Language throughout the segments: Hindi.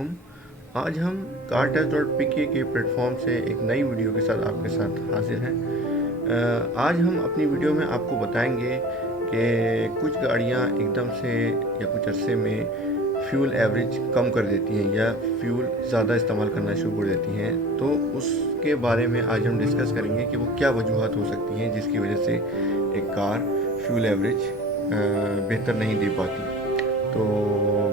आज हम कार टेस्ट डॉट पी के प्लेटफॉर्म से एक नई वीडियो के साथ आपके साथ हाजिर हैं। आज हम अपनी वीडियो में आपको बताएंगे कि कुछ गाड़ियां एकदम से या कुछ अरसे में फ्यूल एवरेज कम कर देती हैं या फ्यूल ज़्यादा इस्तेमाल करना शुरू कर देती हैं। तो उसके बारे में आज हम डिस्कस करेंगे कि वो क्या वजूहत हो सकती हैं जिसकी वजह से एक कार फ्यूल एवरेज बेहतर नहीं दे पाती। तो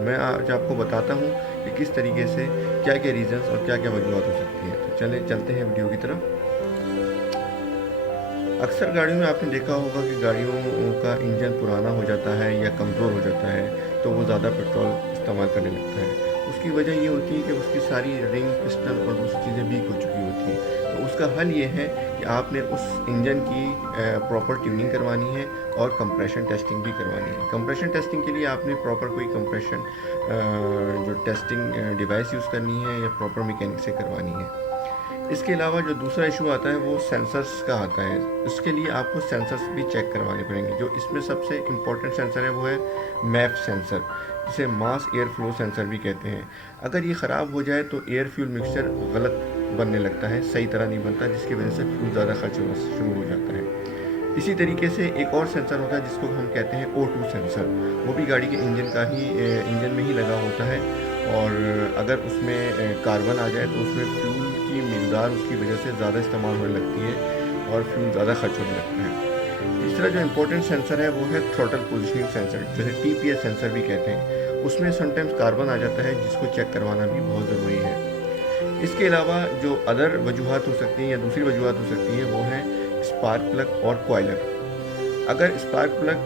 मैं आज आपको बताता हूँ कि किस तरीके से क्या क्या रीज़न्स और क्या क्या वजूहत हो सकती हैं। तो चलते हैं वीडियो की तरफ। अक्सर गाड़ियों में आपने देखा होगा कि गाड़ियों का इंजन पुराना हो जाता है या कमज़ोर हो जाता है तो वो ज़्यादा पेट्रोल इस्तेमाल करने लगता है। उसकी वजह ये होती है कि उसकी सारी रिंग पिस्टन और दूसरी चीज़ें वीक हो चुकी होती हैं। तो उसका हल ये है कि आपने उस इंजन की प्रॉपर ट्यूनिंग करवानी है और कंप्रेशन टेस्टिंग भी करवानी है। कंप्रेशन टेस्टिंग के लिए आपने प्रॉपर कोई कंप्रेशन जो टेस्टिंग डिवाइस यूज़ करनी है या प्रॉपर मैकेनिक से करवानी है। इसके अलावा जो दूसरा इशू आता है वो सेंसर्स का आता है। उसके लिए आपको सेंसर्स भी चेक करवाने पड़ेंगे। जो इसमें सबसे इम्पोर्टेंट सेंसर है वो है मैप सेंसर, जिसे मास एयर फ्लो सेंसर भी कहते हैं। अगर ये ख़राब हो जाए तो एयर फ्यूल मिक्सचर गलत बनने लगता है, सही तरह नहीं बनता, जिसकी वजह से फ्यूल ज़्यादा खर्च होना शुरू हो जाता है। इसी तरीके से एक और सेंसर होता है जिसको हम कहते हैं O2 सेंसर। वो भी गाड़ी के इंजन में ही लगा होता है और अगर उसमें कार्बन आ जाए तो उसमें फ्यूल की मिकदार उसकी वजह से ज़्यादा इस्तेमाल होने लगती है और फ्यूल ज़्यादा खर्च होने लगता है। तीसरा जो इम्पोर्टेंट सेंसर है वो है थ्रोटल पोजिशनिंग सेंसर, जैसे TPS सेंसर भी कहते हैं। उसमें समटाइम्स कार्बन आ जाता है जिसको चेक करवाना भी बहुत ज़रूरी है। इसके अलावा जो अदर वजूहत हो सकती हैं या दूसरी वजूहत हो सकती हैं वो है स्पार्क प्लग और कॉइलर। अगर स्पार्क प्लग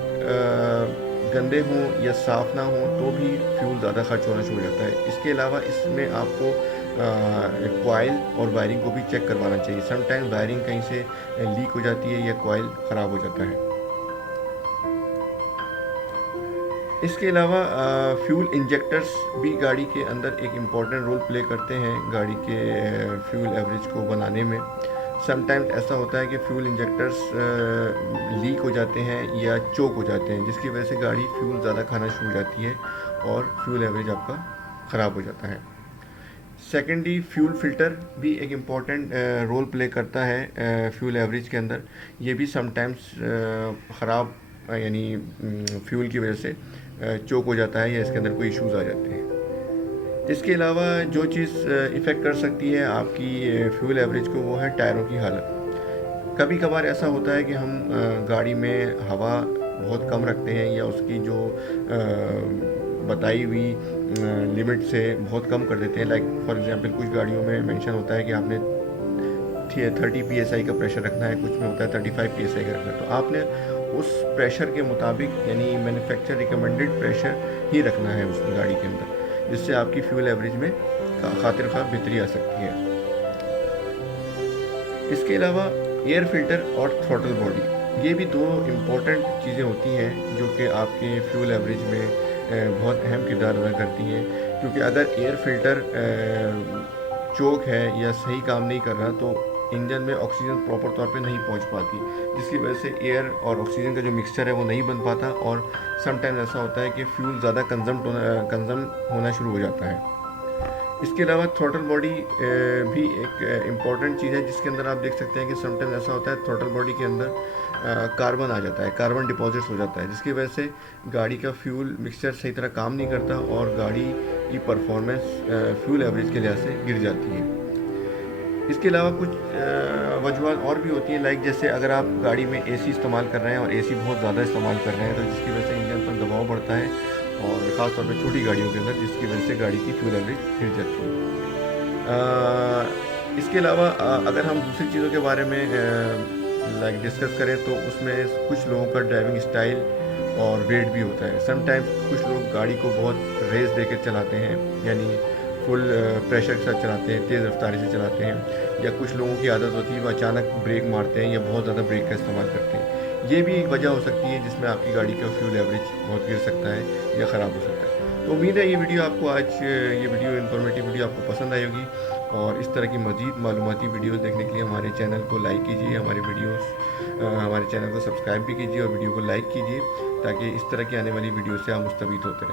गंदे हों या साफ़ ना हों तो भी फ्यूल ज़्यादा खर्च होना शुरू हो जाता है। इसके अलावा इसमें आपको कॉइल और वायरिंग को भी चेक करवाना चाहिए। समटाइम वायरिंग कहीं से लीक हो जाती है या कॉइल ख़राब हो जाता है। इसके अलावा फ्यूल इंजेक्टर्स भी गाड़ी के अंदर एक इम्पॉर्टेंट रोल प्ले करते हैं गाड़ी के फ्यूल एवरेज को बनाने में। समटाइम्स ऐसा होता है कि फ्यूल इंजेक्टर्स लीक हो जाते हैं या चोक हो जाते हैं, जिसकी वजह से गाड़ी फ्यूल ज़्यादा खाना शुरू हो जाती है और फ्यूल एवरेज आपका ख़राब हो जाता है। सेकेंडली फ्यूल फ़िल्टर भी एक इम्पॉर्टेंट रोल प्ले करता है फ्यूल एवरेज के अंदर। ये भी समटाइम्स ख़राब यानी फ्यूल की वजह से चोक हो जाता है या इसके अंदर कोई इश्यूज़ आ जाते हैं। इसके अलावा जो चीज़ इफ़ेक्ट कर सकती है आपकी फ्यूल एवरेज को वो है टायरों की हालत। कभी कभार ऐसा होता है कि हम गाड़ी में हवा बहुत कम रखते हैं या उसकी जो बताई हुई लिमिट से बहुत कम कर देते हैं। लाइक फॉर एग्जांपल कुछ गाड़ियों में मेंशन होता है कि आपने 30 PSI का प्रेशर रखना है, कुछ में होता है 35 PSI का रखना है। तो आपने उस प्रेशर के मुताबिक यानी मैन्युफैक्चर रिकमेंडेड प्रेशर ही रखना है उस गाड़ी के अंदर, जिससे आपकी फ्यूल एवरेज में खातिर खा बेहतरी आ सकती है। इसके अलावा एयर फिल्टर और थ्रॉटल बॉडी, ये भी दो इम्पॉर्टेंट चीज़ें होती हैं जो कि आपके फ्यूल एवरेज में बहुत अहम किरदार अदा करती हैं। क्योंकि अगर एयर फिल्टर चोक है या सही काम नहीं कर रहा तो इंजन में ऑक्सीजन प्रॉपर तौर पे नहीं पहुंच पाती, जिसकी वजह से एयर और ऑक्सीजन का जो मिक्सचर है वो नहीं बन पाता और समटाइम्स ऐसा होता है कि फ्यूल ज़्यादा कंजम होना शुरू हो जाता है। इसके अलावा थ्रॉटल बॉडी भी एक इम्पॉर्टेंट चीज़ है जिसके अंदर आप देख सकते हैं कि समटाइम्स ऐसा होता है थ्रॉटल बॉडी के अंदर कार्बन आ जाता है, कार्बन डिपॉजिट्स हो जाता है, जिसकी वजह से गाड़ी का फ्यूल मिक्सचर सही तरह काम नहीं करता और गाड़ी की परफॉर्मेंस फ्यूल एवरेज के लिहाज से गिर जाती है। इसके अलावा कुछ वजूहत और भी होती हैं, लाइक जैसे अगर आप गाड़ी में AC इस्तेमाल कर रहे हैं और AC बहुत ज़्यादा इस्तेमाल कर रहे हैं तो जिसकी वजह से इंजन पर दबाव बढ़ता है और ख़ास तौर पे छोटी गाड़ियों के अंदर, जिसकी वजह से गाड़ी की फ्यूल एवरेज गिर जाती है। इसके अलावा अगर हम दूसरी चीज़ों के बारे में लाइक डिस्कस करें तो उसमें कुछ लोगों का ड्राइविंग स्टाइल और वेट भी होता है। समटाइम्स कुछ लोग गाड़ी को बहुत रेस देकर चलाते हैं, यानी फुल प्रेशर के साथ चलाते हैं, तेज़ रफ्तारी से चलाते हैं, या कुछ लोगों की आदत होती है वो अचानक ब्रेक मारते हैं या बहुत ज़्यादा ब्रेक का इस्तेमाल करते हैं। ये भी एक वजह हो सकती है जिसमें आपकी गाड़ी का फ्यूल एवरेज बहुत गिर सकता है या ख़राब हो सकता है। तो उम्मीद है ये वीडियो आपको ये वीडियो इन्फॉर्मेटिव वीडियो आपको पसंद आई होगी और इस तरह की मज़ीद मालूमाती वीडियोस देखने के लिए हमारे चैनल को लाइक कीजिए, हमारे चैनल को सब्सक्राइब भी कीजिए और वीडियो को लाइक कीजिए ताकि इस तरह की आने वाली वीडियो से आप मुस्तफ़ीद होते रहें।